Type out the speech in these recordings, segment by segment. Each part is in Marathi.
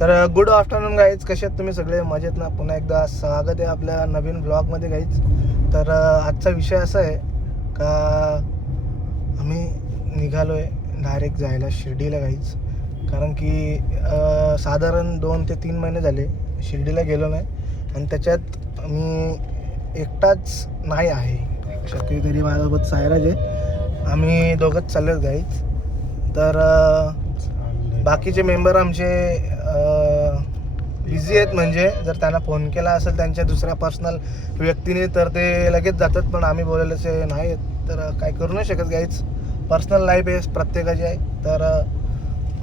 तर गुड आफ्टरनून गाईज कसे आहेत तुम्ही सगळे? मजेत ना? पुन्हा एकदा स्वागत आहे आपल्या नवीन ब्लॉगमध्ये गाईज तर आजचा विषय असा आहे का आम्ही निघालो आहे डायरेक्ट जायला शिर्डीला गाईज कारण की साधारण दोन ते तीन महिने झाले शिर्डीला गेलो नाही. आणि त्याच्यात मी एकटाच नाही आहे. शक्य तरी माझ्यासोबत सायराज आहे. आम्ही दोघंच चाललो आहेत गाईज तर बाकीचे मेंबर आमचे बिझी आहेत म्हणजे जर त्यांना फोन केला असेल त्यांच्या दुसऱ्या पर्सनल व्यक्तीने तर ते लगेच जातात. पण आम्ही बोलायलाचे नाही आहेत. तर काय करू नाही शकत काहीच पर्सनल लाईफ आहे प्रत्येकाची आहे. तर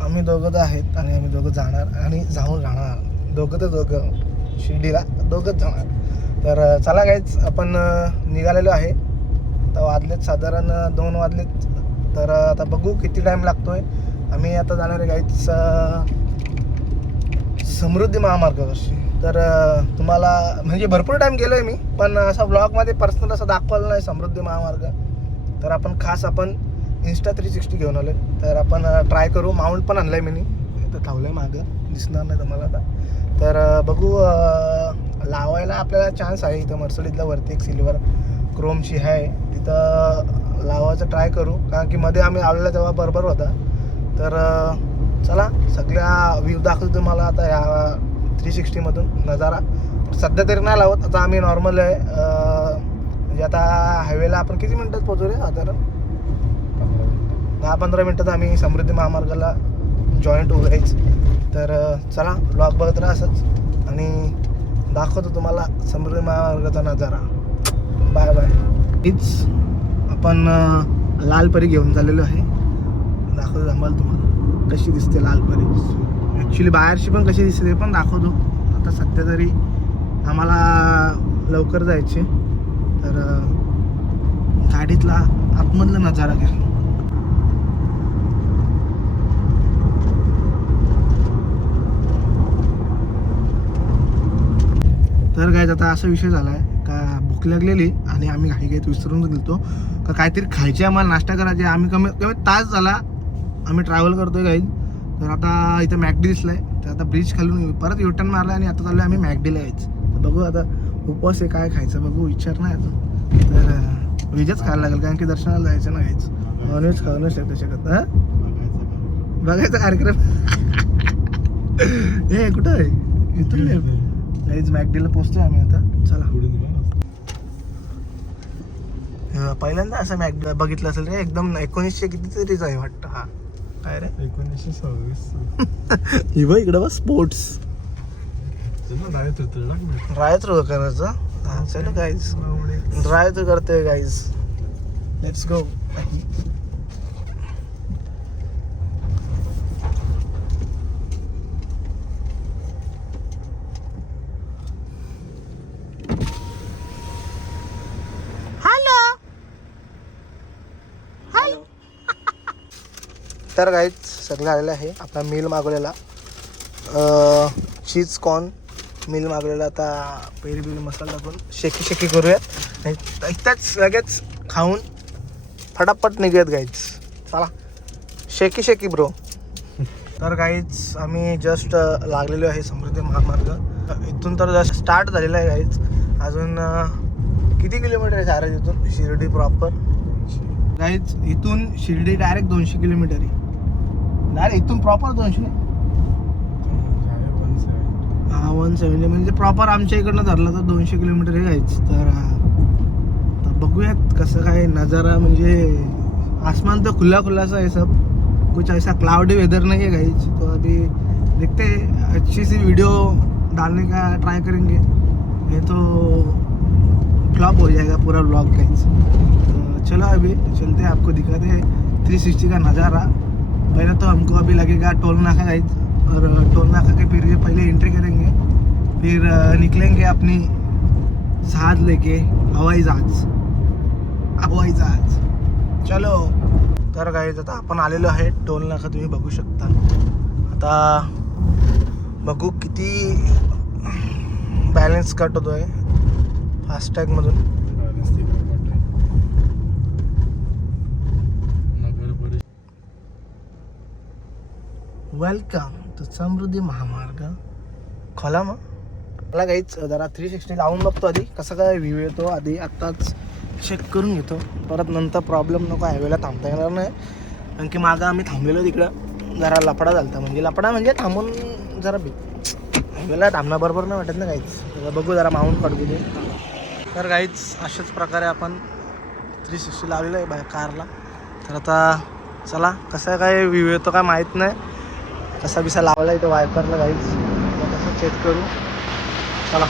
आम्ही दोघं तर आहेत आणि आम्ही दोघं जाणार आणि जाऊन राहणार. दोघं तर दोघं. शिर्डीला दोघंच जाणार. तर चला काहीच आपण निघालेलो आहे. तर वाजलेत साधारण दोन वाजलेत. तर आता बघू किती टाईम लागतो आहे आम्ही आता जाणार आहे काहीच समृद्धी महामार्गावरची तर तुम्हाला म्हणजे भरपूर टाईम गेलो आहे मी पण असा ब्लॉगमध्ये पर्सनल असं दाखवलं नाही समृद्धी महामार्ग. तर आपण खास आपण इन्स्टा थ्री सिक्स्टी घेऊन आलो तर आपण ट्राय करू. माउंट पण आणलं आहे मी. इथं ठेवलं आहे मागं. दिसणार नाही तुम्हाला आता. तर बघू लावायला आपल्याला चान्स आहे. इथं मर्सडीजला वरती एक सिल्वर क्रोमची आहे. तिथं लावायचं ट्राय करू. कारण की मध्ये आम्ही आवडला तेव्हा बरोबर होता. तर चला सगळ्या व्ह्यू दाखवतो तुम्हाला आता या थ्री सिक्स्टीमधून नजारा. सध्या तरी नाही लावत आता आम्ही नॉर्मल आहे. म्हणजे आता हायवेला आपण किती मिनटात पोहोचू रे साधारण? दहा पंधरा मिनटात आम्ही समृद्धी महामार्गाला जॉईंट होऊ तर चला ब्लॉग बघत राहा असंच. आणि दाखवतो तुम्हाला समृद्धी महामार्गाचा नजारा. बाय बाय हीच आपण लाल लालपरी घेऊन झालेलो आहे. दाखवतो आम्हाला तुम्हाला. कशी दिसते लालपरी ॲक्च्युली बाहेरची पण कशी दिसते ते पण दाखवतो. आता सध्या तरी आम्हाला लवकर जायचे. तर गाडीतला आतमधला नजारा घ्या. तर काय आता असा विषय झाला आहे का भूक लागलेली आणि आम्ही घाई घाईत विसरून गेलो का काहीतरी खायचे आम्हाला नाश्ता करायचे आम्ही कमी कमी तास झाला आम्ही ट्रॅव्हल करतोय काही तर आता इथं मॅकडी दिसलाय. तर आता ब्रिज खालून परत युटर्न मारला आणि आता चाललो आम्ही मॅकडीला यायचं. तर बघू आता उपवास आहे काय खायचं बघू. विचार नाही आता तर व्हेजच खायला लागेल कारण की दर्शनाला जायचं ना खायचं नॉनव्हेज खाऊ नाही शकत शकत हा? बघायचा कार्यक्रम. हे कुठं आहे? इथून नाही. काहीच मॅकडीला पोहोचतोय आम्ही आता. चला. पहिल्यांदा असं मॅकडी बघितलं असेल रे एकदम एकोणीसशे किती तरीच आहे वाटतं. हा. काय रे? एकोणीसशे सव्वीस. ही बघ इकडं बघ स्पोर्ट्स थ्रू करायचं. चलो गाईज ड्राय थ्रू करतोय गाईज लेट्स गो तर गाईज सगळं आलेलं आहे आपला मील मागवलेला. चीज कॉर्न मिल मागवलेला आता पेरी बिरी मसाला टाकून शेकी शेकी करूयात. आणि इथंच लगेच खाऊन फटाफट निघूयात गाईच चला. शेकी शेकी ब्रो तर गाईच आम्ही जस्ट लागलेलो आहे समृद्धी महामार्ग इथून तर जस्ट स्टार्ट झालेला आहे गाईच अजून किती किलोमीटर आहे सारज इथून? शिर्डी प्रॉपर गाईच इथून शिर्डी डायरेक्ट दोनशे किलोमीटर आहे. डायरेक्ट इथून प्रॉपर दोनशे. हा वन सेवन्टी म्हणजे प्रॉपर आमच्या इकडनं धरलं तर दोनशे किलोमीटर हे जायचं तर बघूयात कसं काय नजारा म्हणजे आसमान तो खुला खुला सा है सब. कुछ ऐसा क्लाउडी वेदर नहीं है गाइज तो अभी देखते हैं अच्छी सी वीडियो डालने का ट्राई करेंगे. ये तो फ्लॉप हो जाएगा पूरा ब्लॉग गाइज तो चलो अभी चलते हैं आपको दिखाते हैं. थ्री सिक्सटी का नज़ारा. पहले तो हमको अभी लगेगा टोल नाका गाइज और टोल नाका के फिर पहले एंट्री करेंगे। फिर निकलेंगे अपनी जहाज लेके हवाई जहाज। हवाई जहाज। चलो। तर गाईज आता आपण आलेलो आहे टोल नाका तुम्ही बघू शकता. आता बघू किती बॅलन्स कट होतोय. फास्टॅगमधून वेलकम टू समृद्धी महामार्ग खोला मग. मला काहीच जरा थ्री सिक्स्टी लावून बघतो आधी कसा काय व्ह्यू येतो. आधी आत्ताच चेक करून घेतो. परत नंतर प्रॉब्लेम नको हायवेला थांबता येणार नाही. कारण की मागं आम्ही थांबलेलो तिकडं. जरा लफडा झाला म्हणजे लफडा म्हणजे थांबून जरा बी हायवेला थांबण्याबरोबर नाही वाटत ना काहीच बघू जरा माऊंट काढू दे. तर काहीच अशाच प्रकारे आपण थ्री सिक्स्टी लावलेलं आहे बाय कारला तर आता चला कसं काय व्ह्यू येतो काय माहीत नाही. कसा बिसा लावला आहे तो वायपरला काहीच कसं चेक करू. चला.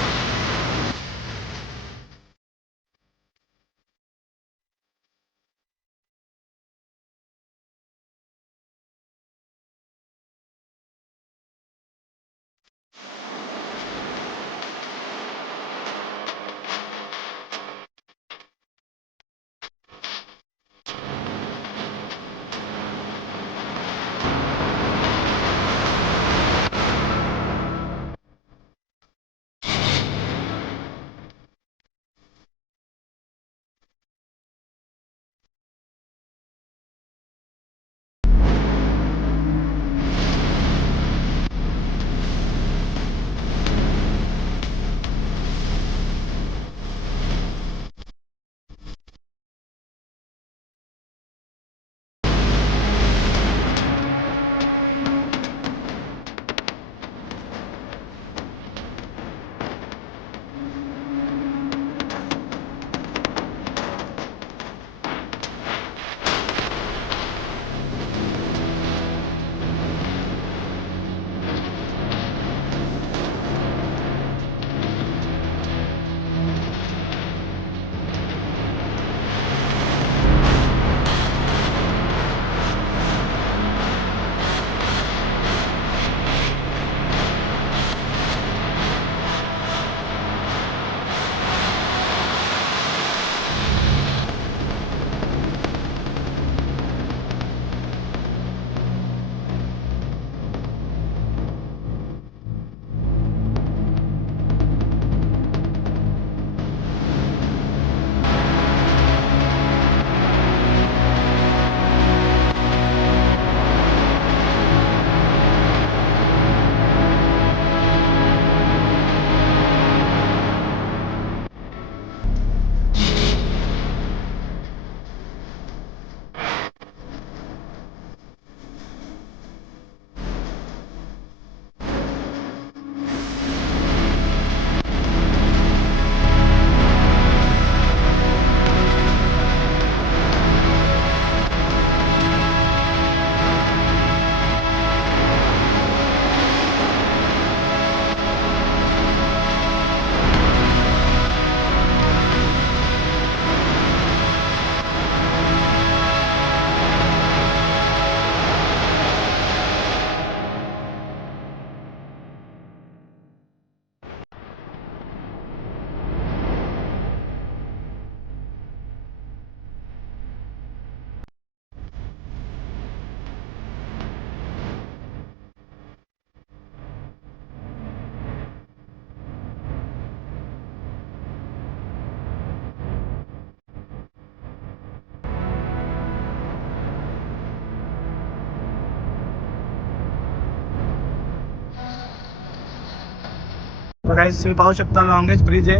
काहीच तुम्ही पाहू शकता लॉंगेस्ट ब्रिज आहे.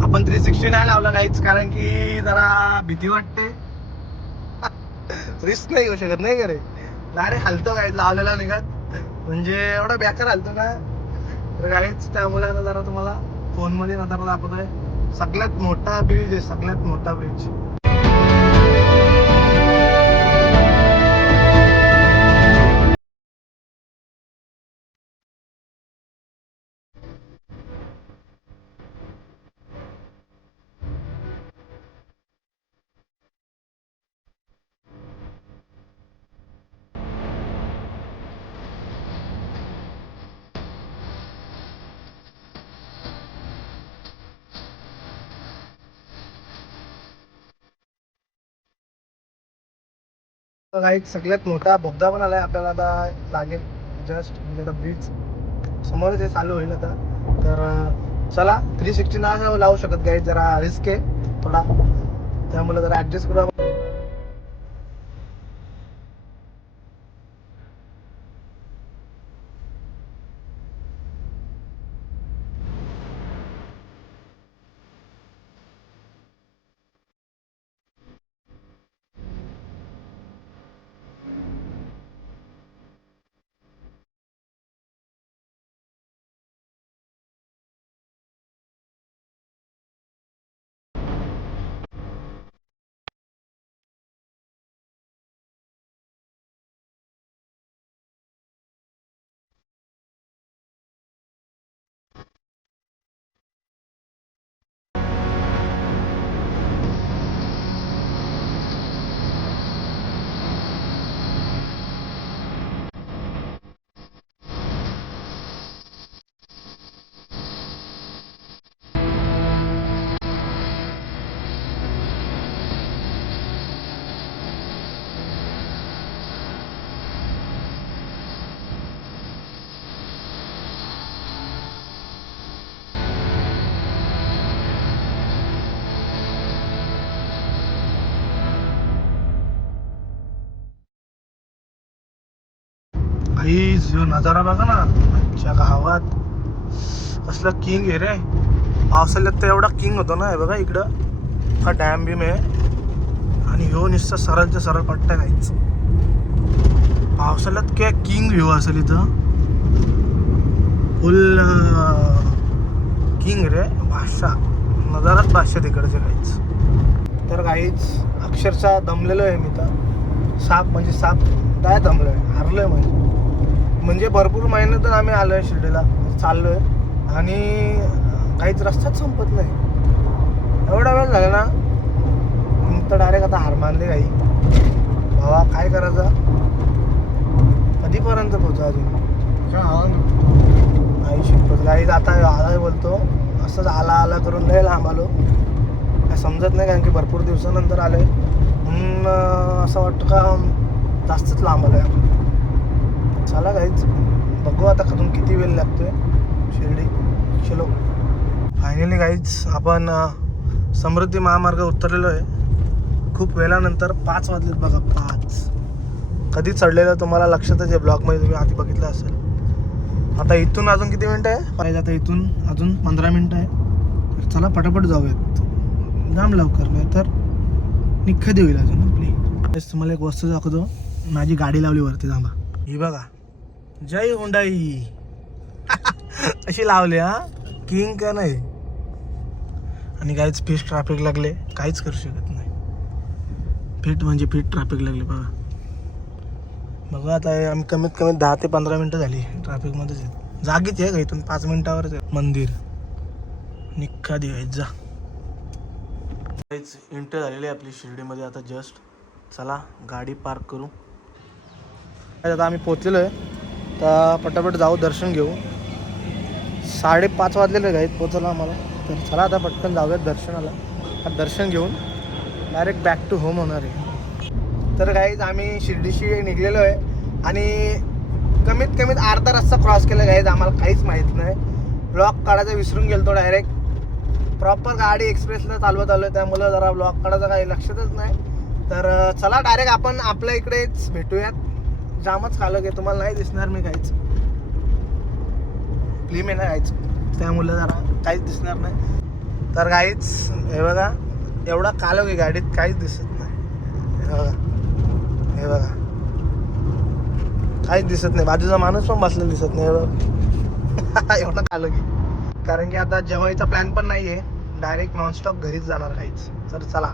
आपण थ्री सिक्स्टी नाही लावलं काहीच कारण की जरा भीती वाटते. रिस्क नाही घेऊ शकत नाही रे? डायरेक्ट हलतो काय लावलेला निघत. म्हणजे एवढा बेकार हलतो ना. तर काहीच त्यामुळे आता जरा तुम्हाला फोनमध्ये नंतर दाखवतोय. सगळ्यात मोठा ब्रिज आहे सगळ्यात मोठा ब्रिज काही सगळ्यात मोठा बोगदा पण आलाय आपल्याला आता लागेल. जस्ट म्हणजे आता ब्रिज समोरच हे चालू होईल आता. तर चला थ्री सिक्स्टी ना लावू शकत गाईड जरा रिस्क आहे थोडा. त्यामुळे जरा ऍडजस्ट करू आपण. जो नजारा बघा ना आजच्या गावात. असलं किंग आहे रे. पावसाळ्यात तर एवढा किंग होतो ना हे बघा इकडं. हा डॅम बीम आहे. आणि ह्यो निस्ता सरळच्या सरळ पट्टा नाहीच पावसाळ्यात काय किंग व्ह्यू असेल इथं? फुल किंग रे भाषा. नजाराच भाषा तिकडचे काहीच तर काहीच अक्षरशः दमलेलो आहे मी तर. साप म्हणजे साप. काय दमलोय? आहे म्हणजे. म्हणजे भरपूर महिन्यातून आम्ही आलोय शिर्डीला. चाललोय. आणि काहीच रस्ताच संपत नाही. एवढा वेळ झाला ना तर डायरेक्ट आता हार मानली काही बाबा काय करायचं? कधीपर्यंत पोहोचा अजून? काय आला नाही. शिकत गाईज आता आला बोलतो. असंच आला आला करून लय लांब आलो. काय समजत नाही कारण की भरपूर दिवसानंतर आलोय. म्हणून अं, असं वाटतं का जास्तच लांब आलोय आपण. चला काहीच बघू आता अजून किती वेळ लागतोय. शिर्डी. चलो. फायनली काहीच आपण समृद्धी महामार्ग उतरलेलो आहे. खूप वेळानंतर पाच वाजलेत बघा पाच. कधी चढलेलं तुम्हाला लक्षातच आहे ब्लॉगमध्ये तुम्ही आधी बघितलं असेल. आता इथून अजून किती मिनटं आहे? पाहिजे आता इथून अजून पंधरा मिनटं आहे. तर चला पटापट जाऊयात. जाम लवकर नाही तर निखदी होईल अजून आपली. तेच तुम्हाला एक वस्तू दाखवतो. माझी गाडी लावली वरती थांबा. ही बघा. जय हुंडाई. अशी लावली हा? किंग का नाही? आणि काहीच फिश ट्रॅफिक लागले काहीच करू शकत नाही. फिट म्हणजे फिट ट्रॅफिक लागले बघा. बघा आता आम्ही कमीत कमी दहा ते पंधरा मिनटं झाली ट्रॅफिकमध्येच आहेत. जागीच आहे का इथून? पाच मिनटावरच आहे. मंदिर. निखा दिवायत जा. एंटर झालेली आहे आपली शिर्डीमध्ये आता जस्ट चला गाडी पार्क करू. आता आम्ही पोचलेलो आहे. तर पटापट जाऊ दर्शन घेऊ. साडेपाच वाजलेले आहेत पोचला आम्हाला. तर चला आता पटकन जाऊयात दर्शनाला. आता दर्शन घेऊन डायरेक्ट बॅक टू होम होणार आहे. तर गाईज आम्ही शिर्डीशी निघलेलो आहे. आणि कमीत कमीत अर्धा रस्ता क्रॉस केला गाईज आम्हाला काहीच माहीत नाही. ब्लॉक काढायचा विसरून गेलो डायरेक्ट प्रॉपर गाडी एक्सप्रेसला चालवत आलो त्यामुळं जरा ब्लॉक काढायचं काही लक्षातच नाही. तर चला डायरेक्ट आपण आपल्या इकडेच भेटूयात. जामच खालं की तुम्हाला नाही दिसणार मी काहीच. फ्लिम आहे ना काहीच त्यामुळे जरा काहीच दिसणार नाही. तर काहीच हे बघा एवढा कालो की गाडीत काहीच दिसत नाही. हे बघा हे बघा. काहीच दिसत नाही. बाजूचा माणूस पण बसलेला दिसत नाही. एवढं एवढं कालो की. कारण की आता जेवायचा प्लॅन पण नाही आहे डायरेक्ट नॉनस्टॉप घरीच जाणार काहीच तर चला.